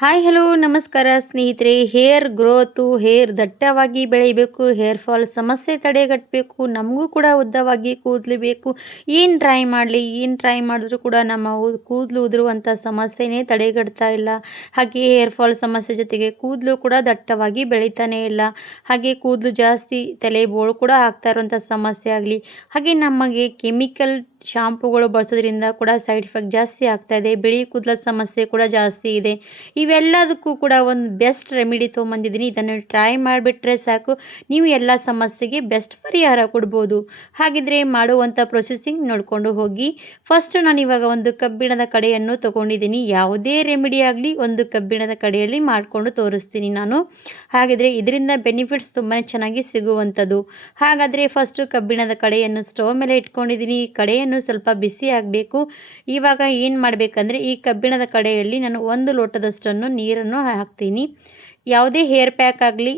Hi hello ನಮಸ್ಕಾರ ಸ್ನೇಹಿತರೆ. Hair growth, hair ದಟ್ಟವಾಗಿ ಬೆಳಿಬೇಕು, ಹೇರ್ ಫಾಲ್ ಸಮಸ್ಯೆ ತಡೆಗಟ್ಟಬೇಕು, ನಮಗೂ ಕೂಡ ಉದ್ದವಾಗಿ ಕೂದಲು ಬೇಕು. ಏನು ಟ್ರೈ ಮಾಡಿದ್ರೂ ಕೂಡ ನಮ್ಮ ಕೂದಲು ಉದುರುವಂಥ ಸಮಸ್ಯೆನೇ ತಡೆಗಟ್ತಾ ಇಲ್ಲ. ಹಾಗೆ ಹೇರ್ ಫಾಲ್ ಸಮಸ್ಯೆ ಜೊತೆಗೆ ಕೂದಲು ಕೂಡ ದಟ್ಟವಾಗಿ ಬೆಳೀತಾನೆ ಇಲ್ಲ. ಹಾಗೆ ಕೂದಲು ಜಾಸ್ತಿ ತಲೆ ಬೋಳು ಕೂಡ ಆಗ್ತಾ ಇರುವಂಥ ಸಮಸ್ಯೆ ಆಗಲಿ, ಹಾಗೆ ನಮಗೆ ಕೆಮಿಕಲ್ ಶಾಂಪುಗಳು ಬಳಸೋದ್ರಿಂದ ಕೂಡ ಸೈಡ್ ಎಫೆಕ್ಟ್ ಜಾಸ್ತಿ ಆಗ್ತಾ ಇದೆ. ಬಿಳಿ ಕೂದಲ ಸಮಸ್ಯೆ ಕೂಡ ಜಾಸ್ತಿ ಇದೆ. ಇವೆಲ್ಲದಕ್ಕೂ ಕೂಡ ಒಂದು ಬೆಸ್ಟ್ ರೆಮಿಡಿ ತೊಗೊಂಬಂದಿದ್ದೀನಿ. ಇದನ್ನು ಟ್ರೈ ಮಾಡಿಬಿಟ್ರೆ ಸಾಕು, ನೀವು ಎಲ್ಲ ಸಮಸ್ಯೆಗೆ ಬೆಸ್ಟ್ ಪರಿಹಾರ ಕೊಡ್ಬೋದು. ಹಾಗಿದ್ರೆ ಮಾಡುವಂಥ ಪ್ರೊಸೆಸಿಂಗ್ ನೋಡಿಕೊಂಡು ಹೋಗಿ. ಫಸ್ಟು ನಾನು ಇವಾಗ ಒಂದು ಕಬ್ಬಿಣದ ಕಡೆಯನ್ನು ತೊಗೊಂಡಿದ್ದೀನಿ. ಯಾವುದೇ ರೆಮಿಡಿ ಆಗಲಿ ಒಂದು ಕಬ್ಬಿಣದ ಕಡೆಯಲ್ಲಿ ಮಾಡಿಕೊಂಡು ತೋರಿಸ್ತೀನಿ ನಾನು. ಹಾಗಿದ್ರೆ ಇದರಿಂದ ಬೆನಿಫಿಟ್ಸ್ ತುಂಬಾ ಚೆನ್ನಾಗಿ ಸಿಗುವಂಥದ್ದು. ಹಾಗಾದರೆ ಫಸ್ಟು ಕಬ್ಬಿಣದ ಕಡೆಯನ್ನು ಸ್ಟವ್ ಮೇಲೆ ಇಟ್ಕೊಂಡಿದ್ದೀನಿ. ಕಡೆಯನ್ನು ಸ್ವಲ್ಪ ಬಿಸಿ ಆಗಬೇಕು. ಇವಾಗ ಏನು ಮಾಡಬೇಕಂದ್ರೆ, ಈ ಕಬ್ಬಿಣದ ಕಡೆಯಲ್ಲಿ ನಾನು 1 ಲೋಟದಷ್ಟನ್ನು ನೀರನ್ನು ಹಾಕ್ತೀನಿ. ಯಾವುದೇ ಹೇರ್ ಪ್ಯಾಕ್ ಆಗಲಿ,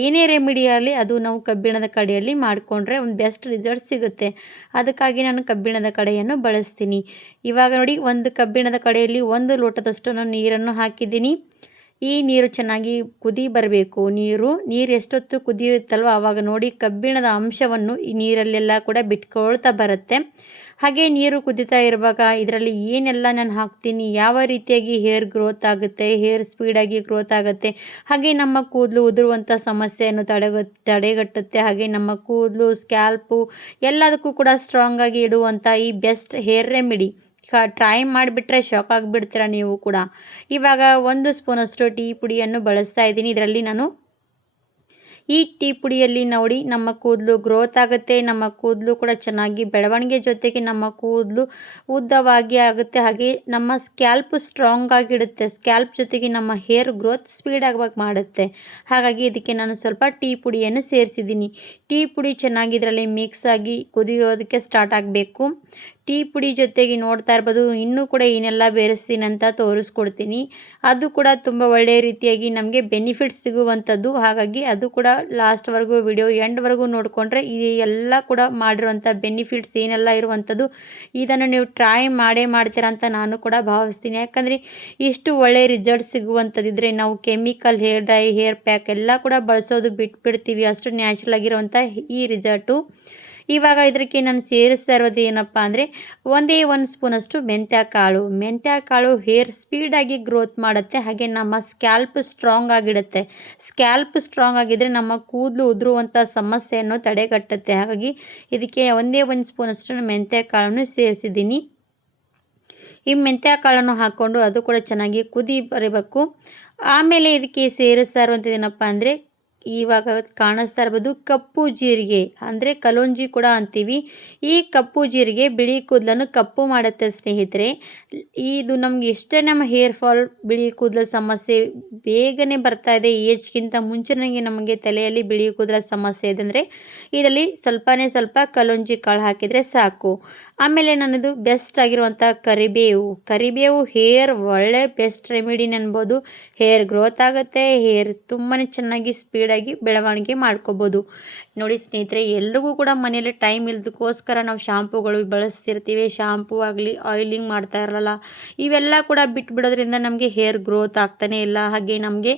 ಏನೇ ರೆಮಿಡಿ ಆಗಲಿ, ಅದು ನಾವು ಕಬ್ಬಿಣದ ಕಡೆಯಲ್ಲಿ ಮಾಡಿಕೊಂಡ್ರೆ ಒಂದು ಬೆಸ್ಟ್ ರಿಸಲ್ಟ್ ಸಿಗುತ್ತೆ. ಅದಕ್ಕಾಗಿ ನಾನು ಕಬ್ಬಿಣದ ಕಡೆಯನ್ನು ಬಳಸ್ತೀನಿ. ಇವಾಗ ನೋಡಿ, ಒಂದು ಕಬ್ಬಿಣದ ಕಡೆಯಲ್ಲಿ 1 ಲೋಟದಷ್ಟನ್ನು ನೀರನ್ನು ಹಾಕಿದ್ದೀನಿ. ಈ ನೀರು ಚೆನ್ನಾಗಿ ಕುದಿ ಬರಬೇಕು. ನೀರು ಎಷ್ಟೊತ್ತು ಕುದಿಯುತ್ತಲ್ವ ಆವಾಗ ನೋಡಿ ಕಬ್ಬಿಣದ ಅಂಶವನ್ನು ಈ ನೀರಲ್ಲೆಲ್ಲ ಕೂಡ ಬಿಟ್ಕೊಳ್ತಾ ಬರುತ್ತೆ. ಹಾಗೆ ನೀರು ಕುದೀತಾ ಇರುವಾಗ ಇದರಲ್ಲಿ ಏನೆಲ್ಲ ನಾನು ಹಾಕ್ತೀನಿ, ಯಾವ ರೀತಿಯಾಗಿ ಹೇರ್ ಗ್ರೋತ್ ಆಗುತ್ತೆ, ಹೇರ್ ಸ್ಪೀಡಾಗಿ ಗ್ರೋತ್ ಆಗುತ್ತೆ, ಹಾಗೆ ನಮ್ಮ ಕೂದಲು ಉದುರುವಂಥ ಸಮಸ್ಯೆಯನ್ನು ತಡೆಗಟ್ಟುತ್ತೆ. ಹಾಗೆ ನಮ್ಮ ಕೂದಲು, ಸ್ಕ್ಯಾಲ್ಪು ಎಲ್ಲದಕ್ಕೂ ಕೂಡ ಸ್ಟ್ರಾಂಗಾಗಿ ಇಡುವಂಥ ಈ ಬೆಸ್ಟ್ ಹೇರ್ ರೆಮಿಡಿ ಟ್ರೈ ಮಾಡಿಬಿಟ್ರೆ ಶಾಕ್ ಆಗಿಬಿಡ್ತೀರ ನೀವು ಕೂಡ. ಇವಾಗ 1 ಸ್ಪೂನಷ್ಟು ಟೀ ಪುಡಿಯನ್ನು ಬಳಸ್ತಾ ಇದ್ದೀನಿ. ಇದರಲ್ಲಿ ನಾನು ಈ ಟೀ ಪುಡಿಯಲ್ಲಿ ನೋಡಿ ನಮ್ಮ ಕೂದಲು ಗ್ರೋತ್ ಆಗುತ್ತೆ, ನಮ್ಮ ಕೂದಲು ಕೂಡ ಚೆನ್ನಾಗಿ ಬೆಳವಣಿಗೆ ಜೊತೆಗೆ ನಮ್ಮ ಕೂದಲು ಉದ್ದವಾಗಿ ಆಗುತ್ತೆ. ಹಾಗೆ ನಮ್ಮ ಸ್ಕ್ಯಾಲ್ಪ್ ಸ್ಟ್ರಾಂಗ್ ಆಗಿಡುತ್ತೆ. ಸ್ಕ್ಯಾಲ್ಪ್ ಜೊತೆಗೆ ನಮ್ಮ ಹೇರ್ ಗ್ರೋತ್ ಸ್ಪೀಡ್ ಆಗಬೇಕು ಮಾಡುತ್ತೆ. ಹಾಗಾಗಿ ಇದಕ್ಕೆ ನಾನು ಸ್ವಲ್ಪ ಟೀ ಪುಡಿಯನ್ನು ಸೇರಿಸಿದ್ದೀನಿ. ಟೀ ಪುಡಿ ಚೆನ್ನಾಗಿ ಇದರಲ್ಲಿ ಮಿಕ್ಸ್ ಆಗಿ ಕುದಿಯೋದಕ್ಕೆ ಸ್ಟಾರ್ಟ್ ಆಗಬೇಕು. ಟೀ ಪುಡಿ ಜೊತೆಗೆ ನೋಡ್ತಾ ಇರ್ಬೋದು, ಇನ್ನೂ ಕೂಡ ಏನೆಲ್ಲ ಬೆರೆಸ್ತೀನಿ ಅಂತ ತೋರಿಸ್ಕೊಡ್ತೀನಿ. ಅದು ಕೂಡ ತುಂಬ ಒಳ್ಳೆಯ ರೀತಿಯಾಗಿ ನಮಗೆ ಬೆನಿಫಿಟ್ಸ್ ಸಿಗುವಂಥದ್ದು. ಹಾಗಾಗಿ ಅದು ಕೂಡ ಲಾಸ್ಟ್ವರೆಗೂ ವಿಡಿಯೋ ಎಂಡ್ವರೆಗೂ ನೋಡಿಕೊಂಡ್ರೆ ಈ ಎಲ್ಲ ಕೂಡ ಮಾಡಿರುವಂಥ ಬೆನಿಫಿಟ್ಸ್ ಏನೆಲ್ಲ ಇರುವಂಥದ್ದು ಇದನ್ನು ನೀವು ಟ್ರೈ ಮಾಡ್ತೀರಾ ಅಂತ ನಾನು ಕೂಡ ಭಾವಿಸ್ತೀನಿ. ಯಾಕಂದರೆ ಇಷ್ಟು ಒಳ್ಳೆಯ ರಿಸಲ್ಟ್ ಸಿಗುವಂಥದ್ದಿದ್ರೆ ನಾವು chemical hair dye, hair pack ಎಲ್ಲ ಕೂಡ ಬಳಸೋದು ಬಿಟ್ಬಿಡ್ತೀವಿ. ಅಷ್ಟು ನ್ಯಾಚುರಲ್ ಆಗಿರುವಂಥ ಈ ರಿಸಲ್ಟು. ಇವಾಗ ಇದಕ್ಕೆ ನಾನು ಸೇರಿಸ್ತಾ ಇರೋದು ಏನಪ್ಪ ಅಂದರೆ, 1 ಸ್ಪೂನಷ್ಟು ಮೆಂತ್ಯ ಕಾಳು ಹೇರ್ ಸ್ಪೀಡಾಗಿ ಗ್ರೋತ್ ಮಾಡುತ್ತೆ. ಹಾಗೆ ನಮ್ಮ ಸ್ಕ್ಯಾಲ್ಪ್ ಸ್ಟ್ರಾಂಗ್ ಆಗಿಡುತ್ತೆ. ಸ್ಕ್ಯಾಲ್ಪ್ ಸ್ಟ್ರಾಂಗ್ ಆಗಿದ್ದರೆ ನಮ್ಮ ಕೂದಲು ಉದುರುವಂಥ ಸಮಸ್ಯೆಯನ್ನು ತಡೆಗಟ್ಟುತ್ತೆ. ಹಾಗಾಗಿ ಇದಕ್ಕೆ 1 ಸ್ಪೂನಷ್ಟು ಮೆಂತ್ಯ ಕಾಳನ್ನು ಸೇರಿಸಿದ್ದೀನಿ. ಈ ಮೆಂತ್ಯ ಕಾಳನ್ನು ಹಾಕ್ಕೊಂಡು ಅದು ಕೂಡ ಚೆನ್ನಾಗಿ ಕುದಿ ಬರಬೇಕು. ಆಮೇಲೆ ಇದಕ್ಕೆ ಸೇರಿಸ್ತಾ ಇರುವಂಥದ್ದು ಏನಪ್ಪ ಅಂದರೆ, ಇವಾಗ ಕಾಣಿಸ್ತಾ ಇರ್ಬೋದು ಕಪ್ಪು ಜೀರಿಗೆ, ಅಂದರೆ ಕಲೋಂಜಿ ಕೂಡ ಅಂತೀವಿ. ಈ ಕಪ್ಪು ಜೀರಿಗೆ ಬಿಳಿ ಕೂದಲನ್ನು ಕಪ್ಪು ಮಾಡುತ್ತೆ ಸ್ನೇಹಿತರೆ. ಇದು ನಮ್ಗೆ ಎಷ್ಟೇ ನಮ್ಮ ಹೇರ್ ಫಾಲ್, ಬಿಳಿ ಕೂದಲ ಸಮಸ್ಯೆ ಬೇಗನೆ ಬರ್ತಾ ಇದೆ, ಏಜ್ಗಿಂತ ಮುಂಚೆನೇ ನಮಗೆ ತಲೆಯಲ್ಲಿ ಬಿಳಿ ಕೂದಲ ಸಮಸ್ಯೆ ಇದೆ ಅಂದರೆ ಇದರಲ್ಲಿ ಸ್ವಲ್ಪ ಕಲೋಂಜಿ ಕಾಳು ಹಾಕಿದರೆ ಸಾಕು. ಆಮೇಲೆ ನನ್ನದು ಬೆಸ್ಟ್ ಆಗಿರುವಂಥ ಕರಿಬೇವು ಹೇರ್ ಒಳ್ಳೆ ಬೆಸ್ಟ್ ರೆಮಿಡಿ ಅನ್ಬೋದು. ಹೇರ್ ಗ್ರೋತ್ ಆಗುತ್ತೆ, ಹೇರ್ ತುಂಬಾ ಚೆನ್ನಾಗಿ ಸ್ಪೀಡಾಗಿ ಬೆಳವಣಿಗೆ ಮಾಡ್ಕೋಬೋದು. ನೋಡಿ ಸ್ನೇಹಿತರೆ, ಎಲ್ರಿಗೂ ಕೂಡ ಮನೆಯಲ್ಲಿ ಟೈಮ್ ಇಲ್ಲದಕ್ಕೋಸ್ಕರ ನಾವು ಶಾಂಪುಗಳು ಬಳಸ್ತಿರ್ತೀವಿ. ಶಾಂಪೂ ಆಗಲಿ, ಆಯಿಲಿಂಗ್ ಮಾಡ್ತಾ ಇರಲ್ಲ, ಇವೆಲ್ಲ ಕೂಡ ಬಿಟ್ಬಿಡೋದ್ರಿಂದ ನಮಗೆ ಹೇರ್ ಗ್ರೋತ್ ಆಗ್ತಾನೇ ಇಲ್ಲ. ಹಾಗೆ ನಮಗೆ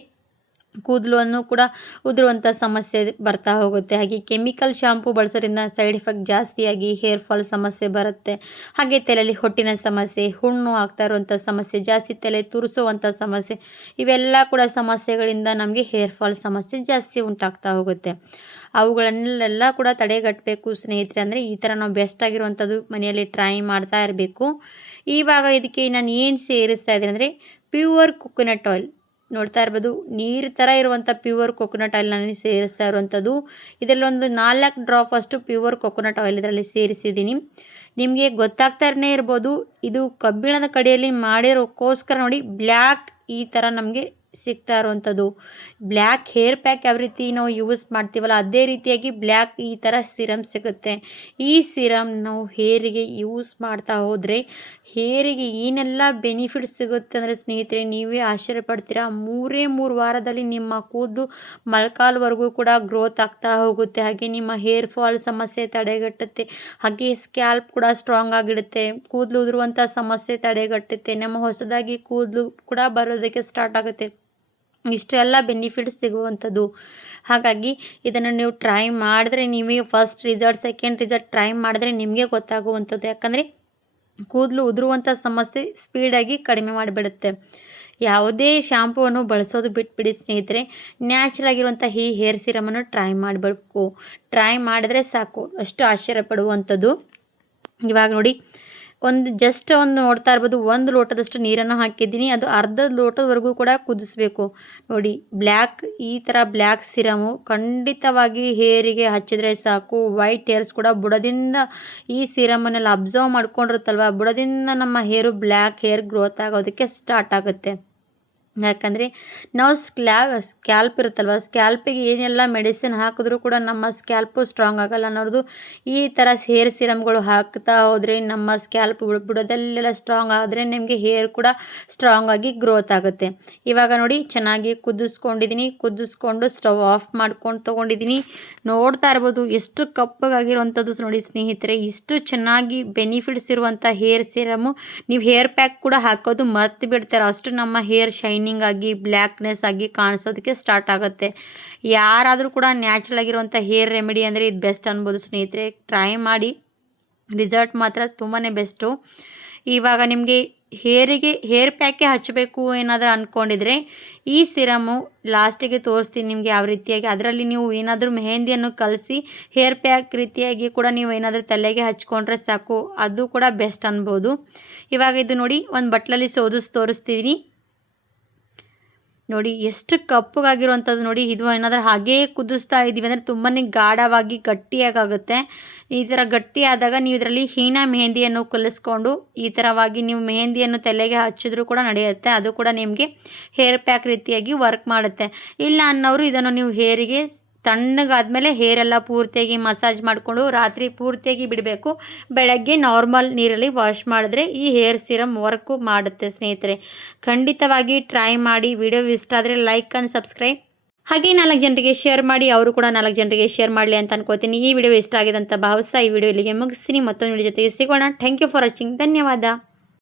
ಕೂದಲನ್ನು ಕೂಡ ಉದುರುವಂಥ ಸಮಸ್ಯೆ ಬರ್ತಾ ಹೋಗುತ್ತೆ. ಹಾಗೆ ಕೆಮಿಕಲ್ ಶಾಂಪು ಬಳಸೋದ್ರಿಂದ ಸೈಡ್ ಎಫೆಕ್ಟ್ ಜಾಸ್ತಿಯಾಗಿ ಹೇರ್ ಫಾಲ್ ಸಮಸ್ಯೆ ಬರುತ್ತೆ. ಹಾಗೆ ತಲೆಯಲ್ಲಿ ಹೊಟ್ಟಿನ ಸಮಸ್ಯೆ, ಹುಣ್ಣು ಆಗ್ತಾ ಇರುವಂಥ ಸಮಸ್ಯೆ, ಜಾಸ್ತಿ ತಲೆ ತುರಿಸುವಂಥ ಸಮಸ್ಯೆ, ಇವೆಲ್ಲ ಕೂಡ ಸಮಸ್ಯೆಗಳಿಂದ ನಮಗೆ ಹೇರ್ ಫಾಲ್ ಸಮಸ್ಯೆ ಜಾಸ್ತಿ ಉಂಟಾಗ್ತಾ ಹೋಗುತ್ತೆ. ಅವುಗಳನ್ನೆಲ್ಲ ಕೂಡ ತಡೆಗಟ್ಟಬೇಕು ಸ್ನೇಹಿತರೆ. ಅಂದರೆ ಈ ಥರ ನಾವು ಬೆಸ್ಟ್ ಆಗಿರುವಂಥದ್ದು ಮನೆಯಲ್ಲಿ ಟ್ರೈ ಮಾಡ್ತಾ ಇರಬೇಕು. ಇವಾಗ ಇದಕ್ಕೆ ನಾನು ಏನು ಸೇರಿಸ್ತಾ ಇದ್ದೀನಿ ಅಂದರೆ, ಪ್ಯೂರ್ ಕೊಕೊನಟ್ ಆಯಿಲ್ ನೋಡ್ತಾ ಇರ್ಬೋದು. ನೀರು ಥರ ಇರುವಂಥ ಪ್ಯೂರ್ ಕೊಕೊನಟ್ ಆಯಿಲ್ ನಾನು ಸೇರಿಸ್ತಾ ಇರುವಂಥದ್ದು. ಇದರಲ್ಲಿ ಒಂದು 4 ಡ್ರಾಪ್ ಅಷ್ಟು ಪ್ಯೂರ್ ಕೊಕೊನಟ್ ಆಯಿಲ್ ಇದರಲ್ಲಿ ಸೇರಿಸಿದ್ದೀನಿ. ನಿಮಗೆ ಗೊತ್ತಾಗ್ತಾನೇ ಇರ್ಬೋದು, ಇದು ಕಬ್ಬಿಣದ ಕಡೆಯಲ್ಲಿ ಮಾಡಿರೋಕ್ಕೋಸ್ಕರ ನೋಡಿ ಬ್ಲ್ಯಾಕ್ ಈ ಥರ ನಮಗೆ ಸಿಗ್ತಾ ಇರುವಂಥದ್ದು. ಬ್ಲ್ಯಾಕ್ ಹೇರ್ ಪ್ಯಾಕ್ ಯಾವ ರೀತಿ ನಾವು ಯೂಸ್ ಮಾಡ್ತೀವಲ್ಲ ಅದೇ ರೀತಿಯಾಗಿ ಬ್ಲ್ಯಾಕ್ ಈ ಥರ ಸಿರಮ್ ಸಿಗುತ್ತೆ. ಈ ಸಿರಮ್ ನಾವು ಹೇರಿಗೆ ಯೂಸ್ ಮಾಡ್ತಾ ಹೋದರೆ ಹೇರಿಗೆ ಏನೆಲ್ಲ ಬೆನಿಫಿಟ್ಸ್ ಸಿಗುತ್ತೆ ಅಂದರೆ ಸ್ನೇಹಿತರೆ ನೀವೇ ಆಶ್ಚರ್ಯ ಪಡ್ತೀರಾ. 3 ವಾರದಲ್ಲಿ ನಿಮ್ಮ ಕೂದಲು ಮೊಳಕಾಲ್ವರೆಗೂ ಕೂಡ ಗ್ರೋತ್ ಆಗ್ತಾ ಹೋಗುತ್ತೆ. ಹಾಗೆ ನಿಮ್ಮ ಹೇರ್ ಫಾಲ್ ಸಮಸ್ಯೆ ತಡೆಗಟ್ಟುತ್ತೆ. ಹಾಗೆ ಸ್ಕ್ಯಾಲ್ಪ್ ಕೂಡ ಸ್ಟ್ರಾಂಗ್ ಆಗಿಡುತ್ತೆ. ಕೂದಲು ಉದುರುವಂಥ ಸಮಸ್ಯೆ ತಡೆಗಟ್ಟುತ್ತೆ. ನಮ್ಮ ಹೊಸದಾಗಿ ಕೂದಲು ಕೂಡ ಬರೋದಕ್ಕೆ ಸ್ಟಾರ್ಟ್ ಆಗುತ್ತೆ. ಇಷ್ಟೆಲ್ಲ ಬೆನಿಫಿಟ್ಸ್ ಸಿಗುವಂಥದ್ದು. ಹಾಗಾಗಿ ಇದನ್ನು ನೀವು ಟ್ರೈ ಮಾಡಿದ್ರೆ ನೀವೇ first result second result try ಮಾಡಿದ್ರೆ ನಿಮಗೆ ಗೊತ್ತಾಗುವಂಥದ್ದು. ಯಾಕಂದರೆ ಕೂದಲು ಉದುರುವಂಥ ಸಮಸ್ಯೆ ಸ್ಪೀಡಾಗಿ ಕಡಿಮೆ ಮಾಡಿಬಿಡುತ್ತೆ. ಯಾವುದೇ ಶಾಂಪೂವನ್ನು ಬಳಸೋದು ಬಿಟ್ಬಿಡಿ ಸ್ನೇಹಿತರೆ. ನ್ಯಾಚುರಲ್ ಆಗಿರುವಂಥ ಈ ಹೇರ್ ಸಿರಮನ್ನು ಟ್ರೈ ಮಾಡಬೇಕು. ಟ್ರೈ ಮಾಡಿದ್ರೆ ಸಾಕು, ಅಷ್ಟು ಆಶ್ಚರ್ಯ ಪಡುವಂಥದ್ದು. ಇವಾಗ ನೋಡಿ ಜಸ್ಟ್ ನೋಡ್ತಾ ಇರ್ಬೋದು, 1 ಲೋಟದಷ್ಟು ನೀರನ್ನು ಹಾಕಿದ್ದೀನಿ. ಅದು ಅರ್ಧ ಲೋಟದವರೆಗೂ ಕೂಡ ಕುದಿಸ್ಬೇಕು. ನೋಡಿ ಈ ಥರ ಬ್ಲ್ಯಾಕ್ ಸಿರಮು ಖಂಡಿತವಾಗಿ ಹೇರಿಗೆ ಹಚ್ಚಿದ್ರೆ ಸಾಕು. ವೈಟ್ ಹೇರ್ಸ್ ಕೂಡ ಬುಡದಿಂದ ಈ ಸಿರಮನ್ನೆಲ್ಲ ಅಬ್ಸರ್ವ್ ಮಾಡ್ಕೊಂಡಿರುತ್ತಲ್ವ, ಬುಡದಿಂದ ನಮ್ಮ ಹೇರು ಬ್ಲ್ಯಾಕ್ ಹೇರ್ ಗ್ರೋತ್ ಆಗೋದಕ್ಕೆ ಸ್ಟಾರ್ಟ್ ಆಗುತ್ತೆ. ಯಾಕಂದರೆ ನಾವು ಸ್ಕ್ಯಾಲ್ಪ್ ಇರುತ್ತಲ್ವ, ಸ್ಕ್ಯಾಲ್ಪಿಗೆ ಏನೆಲ್ಲ ಮೆಡಿಸಿನ್ ಹಾಕಿದ್ರೂ ಕೂಡ ನಮ್ಮ ಸ್ಕ್ಯಾಲ್ಪು ಸ್ಟ್ರಾಂಗ್ ಆಗೋಲ್ಲ ಅನ್ನೋದು. ಈ ಥರ ಹೇರ್ ಸಿರಮ್ಗಳು ಹಾಕ್ತಾ ಹೋದರೆ ನಮ್ಮ ಸ್ಕ್ಯಾಲ್ಪ್ ಬುಡದಲ್ಲೆಲ್ಲ ಸ್ಟ್ರಾಂಗ್ ಆದರೆ ನಿಮಗೆ ಹೇರ್ ಕೂಡ ಸ್ಟ್ರಾಂಗ್ ಆಗಿ ಗ್ರೋತ್ ಆಗುತ್ತೆ. ಇವಾಗ ನೋಡಿ ಚೆನ್ನಾಗಿ ಕುದಿಸ್ಕೊಂಡು ಸ್ಟವ್ ಆಫ್ ಮಾಡ್ಕೊಂಡು ತೊಗೊಂಡಿದ್ದೀನಿ. ನೋಡ್ತಾ ಇರ್ಬೋದು ಎಷ್ಟು ಕಪ್ಪಗಾಗಿರುವಂಥದ್ದು ನೋಡಿ ಸ್ನೇಹಿತರೆ. ಇಷ್ಟು ಚೆನ್ನಾಗಿ ಬೆನಿಫಿಟ್ಸ್ ಇರುವಂಥ ಹೇರ್ ಸಿರಮು ನೀವು ಹೇರ್ ಪ್ಯಾಕ್ ಕೂಡ ಹಾಕೋದು ಮರ್ತು ಬಿಡ್ತಾರೆ. ಅಷ್ಟು ನಮ್ಮ ಹೇರ್ ಶೈನಿಂಗ್ ಆಗಿ ಬ್ಲ್ಯಾಕ್ನೆಸ್ ಆಗಿ ಕಾಣಿಸೋದಕ್ಕೆ ಸ್ಟಾರ್ಟ್ ಆಗುತ್ತೆ. ಯಾರಾದರೂ ಕೂಡ ನ್ಯಾಚುರಲ್ ಆಗಿರುವಂಥ ಹೇರ್ ರೆಮಿಡಿ ಅಂದರೆ ಇದು ಬೆಸ್ಟ್ ಅನ್ಬೋದು ಸ್ನೇಹಿತರೆ. ಟ್ರೈ ಮಾಡಿ, ರಿಸಲ್ಟ್ ಮಾತ್ರ ತುಂಬಾ ಬೆಸ್ಟು. ಇವಾಗ ನಿಮಗೆ ಹೇರ್ ಪ್ಯಾಕೆ ಹಚ್ಚಬೇಕು ಏನಾದರೂ ಅಂದ್ಕೊಂಡಿದ್ರೆ ಈ ಸಿರಮು ಲಾಸ್ಟಿಗೆ ತೋರಿಸ್ತೀನಿ ನಿಮಗೆ ಯಾವ ರೀತಿಯಾಗಿ. ಅದರಲ್ಲಿ ನೀವು ಏನಾದರೂ ಮೆಹಂದಿಯನ್ನು ಕಲಸಿ ಹೇರ್ ಪ್ಯಾಕ್ ರೀತಿಯಾಗಿ ಕೂಡ ನೀವು ಏನಾದರೂ ತಲೆಗೆ ಹಚ್ಕೊಂಡ್ರೆ ಸಾಕು, ಅದು ಕೂಡ ಬೆಸ್ಟ್ ಅನ್ಬೋದು. ಇವಾಗ ಇದು ನೋಡಿ ಒಂದು ಬಟ್ಲಲ್ಲಿ ತೋರಿಸ್ತಿದ್ದೀನಿ. ನೋಡಿ ಎಷ್ಟು ಕಪ್ಪಗಾಗಿರುವಂಥದ್ದು ನೋಡಿ. ಇದು ಏನಾದರೂ ಹಾಗೇ ಕುದಿಸ್ತಾ ಇದ್ದೀವಿ ಅಂದರೆ ತುಂಬಾ ಗಾಢವಾಗಿ ಗಟ್ಟಿಯಾಗುತ್ತೆ. ಈ ಥರ ಗಟ್ಟಿಯಾದಾಗ ನೀವು ಇದರಲ್ಲಿ ಹೀನಾ ಮೆಹಂದಿಯನ್ನು ಕಲಿಸ್ಕೊಂಡು ಈ ಥರವಾಗಿ ನೀವು ಮೆಹಂದಿಯನ್ನು ತಲೆಗೆ ಹಚ್ಚಿದ್ರೂ ಕೂಡ ನಡೆಯುತ್ತೆ. ಅದು ಕೂಡ ನಿಮಗೆ ಹೇರ್ ಪ್ಯಾಕ್ ರೀತಿಯಾಗಿ ವರ್ಕ್ ಮಾಡುತ್ತೆ. ಇಲ್ಲ ಅನ್ನೋರು ಇದನ್ನು ನೀವು ಹೇರಿಗೆ ತಣ್ಣಗಾದ್ಮೇಲೆ ಹೇರೆಲ್ಲ ಪೂರ್ತಿಯಾಗಿ ಮಸಾಜ್ ಮಾಡಿಕೊಂಡು ರಾತ್ರಿ ಪೂರ್ತಿಯಾಗಿ ಬಿಡಬೇಕು. ಬೆಳಗ್ಗೆ ನಾರ್ಮಲ್ ನೀರಲ್ಲಿ ವಾಶ್ ಮಾಡಿದ್ರೆ ಈ ಹೇರ್ ಸಿರಮ್ ವರ್ಕು ಮಾಡುತ್ತೆ ಸ್ನೇಹಿತರೆ. ಖಂಡಿತವಾಗಿ ಟ್ರೈ ಮಾಡಿ. ವಿಡಿಯೋ ಇಷ್ಟ ಆದರೆ ಲೈಕ್ ಆ್ಯಂಡ್ ಸಬ್ಸ್ಕ್ರೈಬ್, ಹಾಗೆ 4 ಜನರಿಗೆ ಶೇರ್ ಮಾಡಿ. ಅವರು ಕೂಡ 4 ಜನರಿಗೆ ಶೇರ್ ಮಾಡಲಿ ಅಂತ ಅನ್ಕೋತೀನಿ. ಈ ವಿಡಿಯೋ ಇಷ್ಟ ಆಗಿದೆ ಅಂತ ಭಾವಿಸ್ತಾ ಈ ವಿಡಿಯೋ ಇಲ್ಲಿಗೆ ಮುಗಿಸ್ತೀನಿ. ಮತ್ತೊಂದು ವಿಡಿಯೋ ಜೊತೆಗೆ ಸಿಗೋಣ. Thank you for watching. ಧನ್ಯವಾದ.